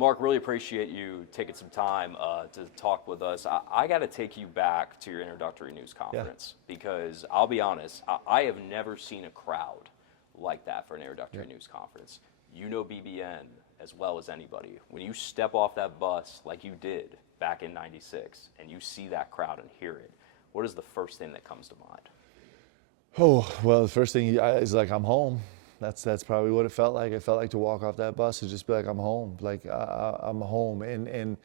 Mark, really appreciate you taking some time to talk with us. I got to take you back to your introductory news conference because I'll be honest, I have never seen a crowd like that for an introductory news conference. You know BBN as well as anybody. When you step off that bus like you did back in '96 and you see that crowd and hear it, what is the first thing that comes to mind? Oh, well, the first thing is like, I'm home. That's probably what it felt like. It felt like to walk off that bus and just be like, I'm home. Like I'm home. And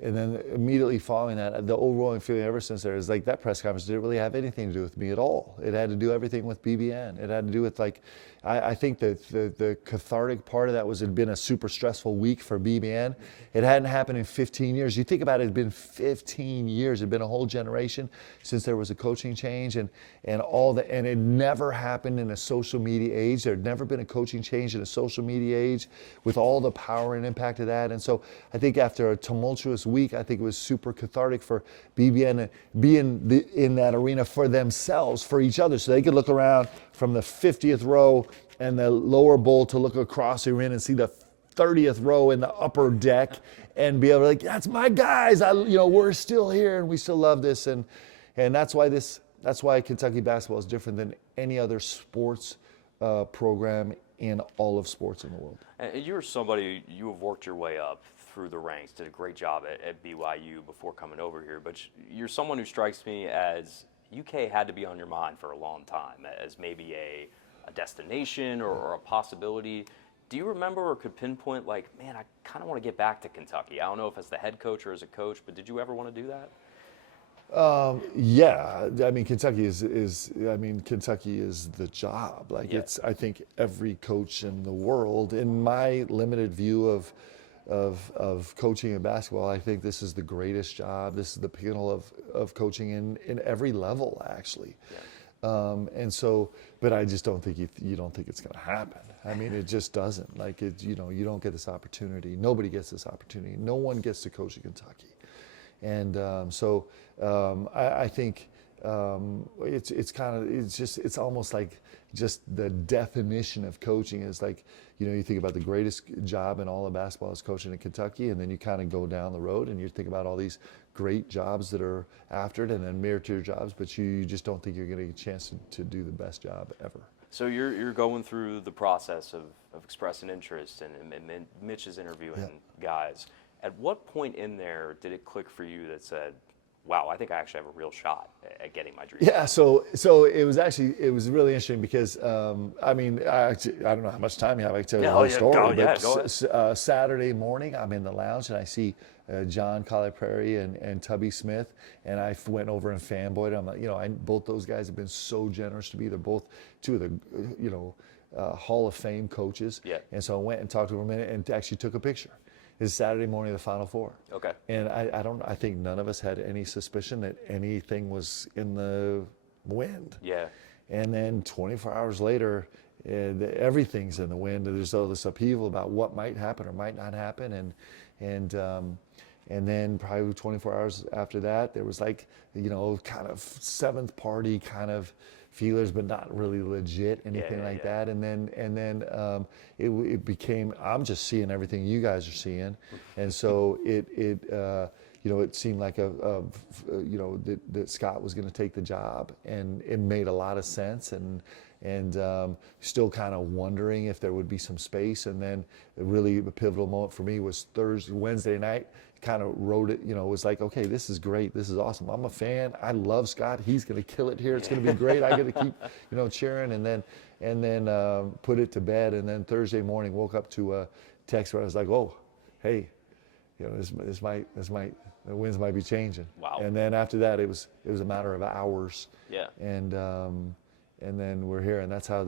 then immediately following that, the overwhelming feeling ever since there is like that press conference didn't really have anything to do with me at all. It had to do everything with BBN. It had to do with like, I think that the cathartic part of that was it had been a super stressful week for BBN. It hadn't happened in 15 years. You think about it, it had been 15 years. It had been a whole generation since there was a coaching change and it never happened in a social media age. There had never been a coaching change in a social media age with all the power and impact of that. And so I think after a tumultuous week, I think it was super cathartic for BBN to be in that arena for themselves, for each other, so they could look around from the 50th row and the lower bowl to look across the arena and see the 30th row in the upper deck and be able to like, that's my guys. We're still here and we still love this, and that's why Kentucky basketball is different than any other sports program in all of sports in the world. And you're somebody, you have worked your way up through the ranks, did a great job at BYU before coming over here, but you're someone who strikes me as UK had to be on your mind for a long time as maybe a destination or a possibility. Do you remember or could pinpoint like, man, I kind of want to get back to Kentucky? I don't know if as the head coach or as a coach, but did you ever want to do that? Yeah, I mean, Kentucky is the job. Like I think every coach in the world, in my limited view of coaching in basketball, I think this is the greatest job. This is the pinnacle of coaching in every level, actually. And so, but I just don't think you don't think it's going to happen. I mean, it just doesn't. Like you don't get this opportunity. Nobody gets this opportunity. No one gets to coach in Kentucky. And I think it's almost like just the definition of coaching is like, you think about the greatest job in all of basketball is coaching in Kentucky, and then you kind of go down the road and you think about all these great jobs that are after it and then mirror-tier jobs, but you just don't think you're going to get a chance to do the best job ever. So you're going through the process of expressing interest and Mitch is interviewing guys. At what point in there did it click for you that said, wow, I think I actually have a real shot at getting my dream? Yeah, so it was really interesting because, I don't know how much time you have. I can tell you the whole story. Go ahead. Saturday morning, I'm in the lounge and I see John Calipari and Tubby Smith, and I went over and fanboyed. I'm like, both those guys have been so generous to me. They're both two of the, Hall of Fame coaches. Yeah. And so I went and talked to them a minute and actually took a picture. It's Saturday morning of the Final Four. Okay. And I think none of us had any suspicion that anything was in the wind. Yeah. And then 24 hours later, everything's in the wind. There's all this upheaval about what might happen or might not happen. And then probably 24 hours after that, there was like, kind of seventh party kind of feelers, but not really legit, anything like that. And then it became, I'm just seeing everything you guys are seeing. And so it seemed like that Scott was going to take the job, and it made a lot of sense. And still kind of wondering if there would be some space. And then really the pivotal moment for me was Wednesday night. Kind of wrote it, it was like, okay, this is great. This is awesome. I'm a fan. I love Scott. He's going to kill it here. It's going to be great. I got to keep, cheering. And then put it to bed. And then Thursday morning woke up to a text where I was like, oh, hey, the winds might be changing. Wow. And then after that, it was a matter of hours. Yeah. And then we're here, and that's how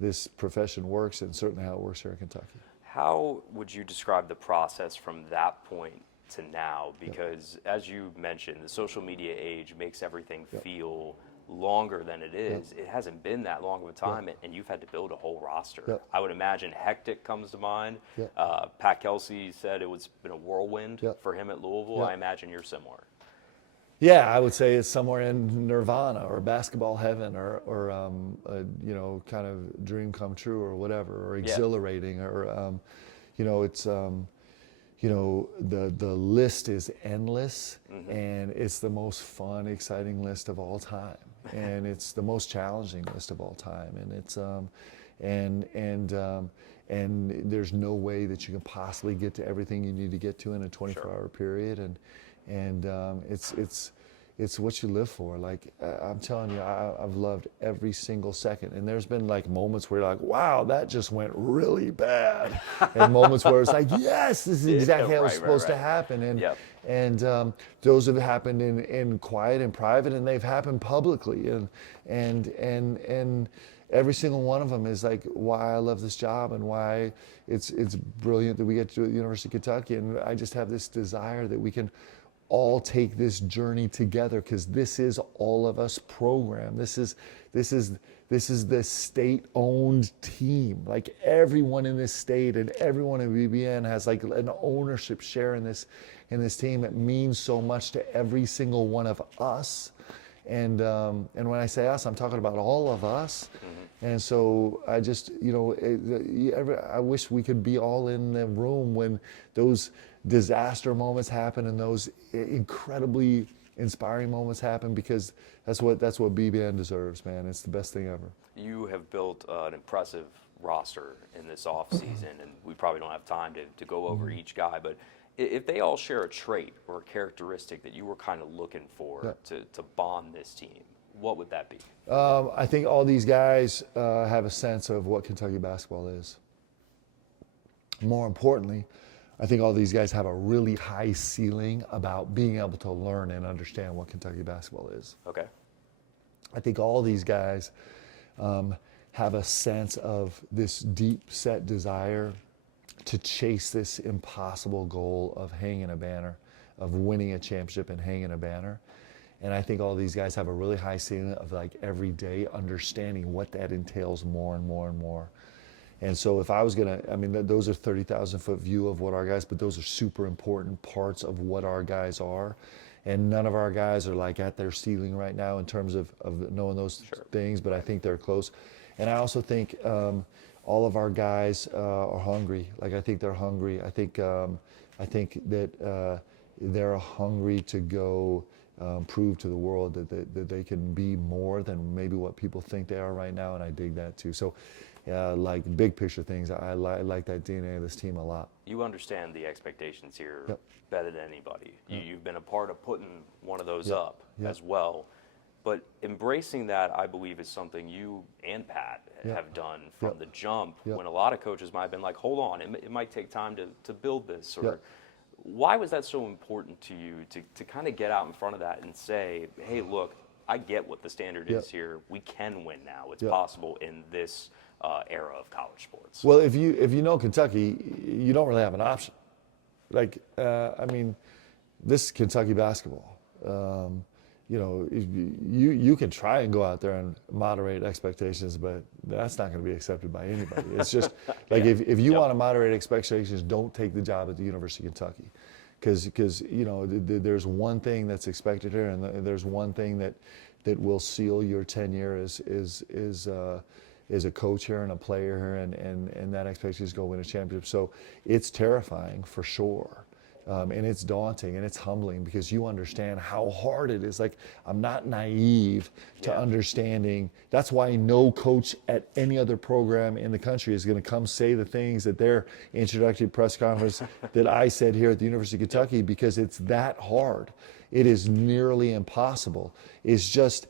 this profession works, and certainly how it works here in Kentucky. How would you describe the process from that point to now? Because as you mentioned, the social media age makes everything feel longer than it is. It hasn't been that long of a time, and you've had to build a whole roster. I would imagine hectic comes to mind. Pat Kelsey said it was been a whirlwind for him at Louisville. I imagine you're similar. Yeah, I would say it's somewhere in nirvana or basketball heaven or you know, kind of dream come true or whatever, or Yeah. exhilarating you know, it's you know, the list is endless, and it's the most fun, exciting list of all time, and it's the most challenging list of all time, and it's and and um, and there's no way that you can possibly get to everything you need to get to in a 24-hour period, and it's what you live for. Like I'm telling you, I've loved every single second. And there's been like moments where you're like, wow, that just went really bad, and moments where it's like, yes, this is exactly how it was supposed to happen. And Yep. those have happened in quiet and private, and they've happened publicly. And every single one of them is like why I love this job and why it's brilliant that we get to the University of Kentucky. And I just have this desire that we can all take this journey together, because this is all of us program. This is the state-owned team. Like everyone in this state and everyone in BBN has like an ownership share in this team. It means so much to every single one of us. And when I say us, I'm talking about all of us. And so I just, you know, I wish we could be all in the room when those disaster moments happen and those incredibly inspiring moments happen, because that's what BBN deserves, man. It's the best thing ever. You have built an impressive roster in this offseason, and we probably don't have time to go over each guy, but if they all share a trait or a characteristic that you were kind of looking for to bond this team, what would that be? I think all these guys have a sense of what Kentucky basketball is. More importantly, I think all these guys have a really high ceiling about being able to learn and understand what Kentucky basketball is. Okay. I think all these guys have a sense of this deep set desire to chase this impossible goal of hanging a banner, of winning a championship and hanging a banner. And I think all these guys have a really high ceiling of like every day understanding what that entails more and more and more. And so if I was gonna, I mean, those are 30,000 foot view of what our guys, but those are super important parts of what our guys are. And none of our guys are like at their ceiling right now in terms of knowing those things, but I think they're close. And I also think all of our guys are hungry. Like I think they're hungry. I think that they're hungry to go prove to the world that they can be more than maybe what people think they are right now, and I dig that too. So like big picture things, I like that DNA of this team a lot. You understand the expectations here better than anybody. You've been a part of putting one of those up as well. But embracing that, I believe, is something you and Pat have done from the jump, when a lot of coaches might have been like, hold on, it might take time to build this. Or why was that so important to you to kind of get out in front of that and say, hey, look, I get what the standard is here. We can win now. It's possible in this era of college sports. Well, if you know Kentucky, you don't really have an option. Like, I mean, this is Kentucky basketball. You know, you can try and go out there and moderate expectations, but that's not going to be accepted by anybody. It's just like if you want to moderate expectations, don't take the job at the University of Kentucky, because you know there's one thing that's expected here, and there's one thing that will seal your tenure is a coach here and a player here, and that expectation is to go win a championship. So it's terrifying for sure. And it's daunting and it's humbling because you understand how hard it is. Like, I'm not naive to understanding. That's why no coach at any other program in the country is going to come say the things at their introductory press conference that I said here at the University of Kentucky, because it's that hard. It is nearly impossible. It's just,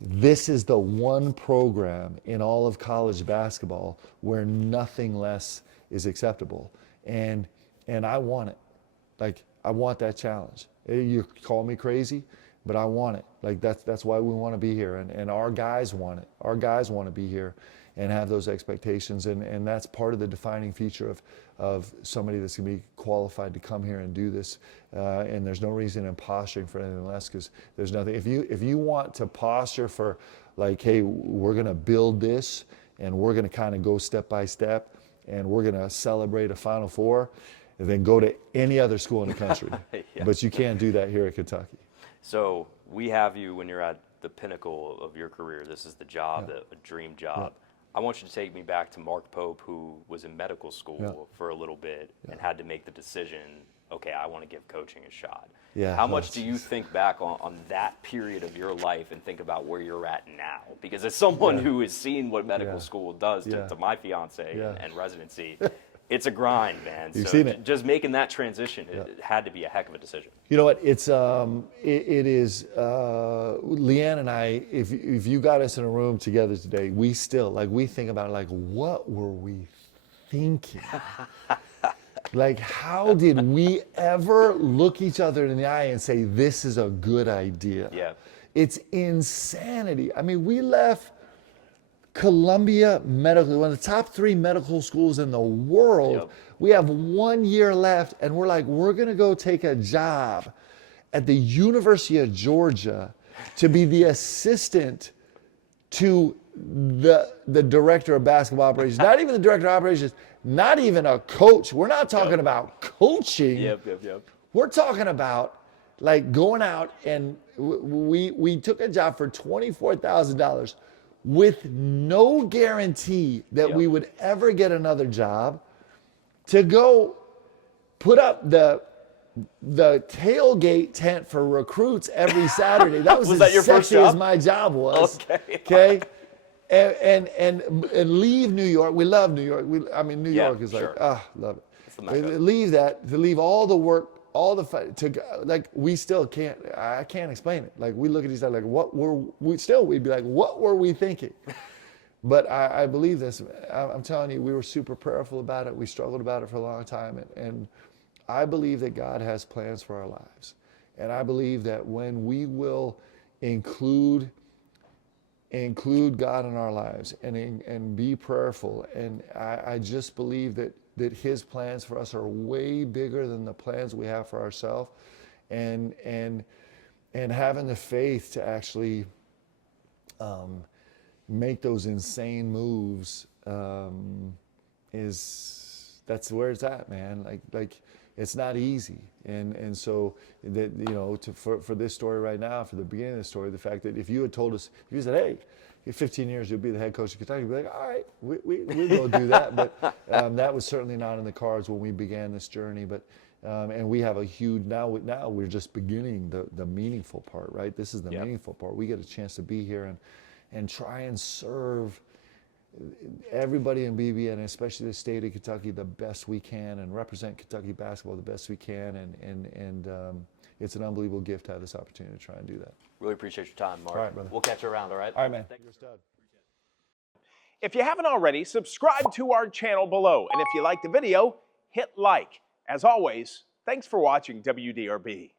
this is the one program in all of college basketball where nothing less is acceptable. And I want it. Like, I want that challenge. You call me crazy, but I want it. Like, that's why we want to be here, and our guys want it. Our guys want to be here and have those expectations, and that's part of the defining feature of somebody that's going to be qualified to come here and do this. And there's no reason in posturing for anything less, because there's nothing. If you want to posture for, like, hey, we're going to build this, and we're going to kind of go step by step, and we're going to celebrate a Final Four, and then go to any other school in the country. But you can't do that here at Kentucky. So we have you when you're at the pinnacle of your career. This is the job, a dream job. I want you to take me back to Mark Pope, who was in medical school for a little bit and had to make the decision, okay, I want to give coaching a shot. How much do you think back on that period of your life and think about where you're at now? Because as someone who has seen what medical school does to my fiance and residency, it's a grind, man. You've so seen it. Just making that transition, it had to be a heck of a decision. You know what? It's it is Leanne and I. If you got us in a room together today, we still we think about what were we thinking? How did we ever look each other in the eye and say this is a good idea? Yeah, it's insanity. I mean, we left Columbia Medical, one of the top 3 medical schools in the world. We have 1 year left, and we're going to go take a job at the University of Georgia to be the assistant to the director of basketball operations. Not even the director of operations, not even a coach. We're not talking about coaching. We're talking about going out, and we took a job for $24,000 with no guarantee that we would ever get another job, to go put up the tailgate tent for recruits every Saturday. That was as your first sexy job? as my job was. Okay. And leave New York. We love New York. New York is love it. Leave all the work, all the fight we still can't. I can't explain it. We look at each other we'd be like, what were we thinking? But I believe this. I'm telling you, we were super prayerful about it. We struggled about it for a long time, and I believe that God has plans for our lives, and I believe that when we will include God in our lives and be prayerful, and I just believe that His plans for us are way bigger than the plans we have for ourselves, and having the faith to actually make those insane moves that's where it's at, man. It's not easy, and so that for this story right now, for the beginning of the story, the fact that if you had told us, if you said, hey, in 15 years you'll be the head coach of Kentucky, we'd be like, all right, we'll go do that. But that was certainly not in the cards when we began this journey. But and we have a huge now we're just beginning the meaningful part, right? This is the meaningful part. We get a chance to be here and try and serve everybody in BB, and especially the state of Kentucky, the best we can, and represent Kentucky basketball the best we can, and it's an unbelievable gift to have this opportunity to try and do that. Really appreciate your time, Mark. All right, brother. We'll catch you around, all right? All right, man. You're a stud. If you haven't already, subscribe to our channel below, and if you like the video, hit like. As always, thanks for watching WDRB.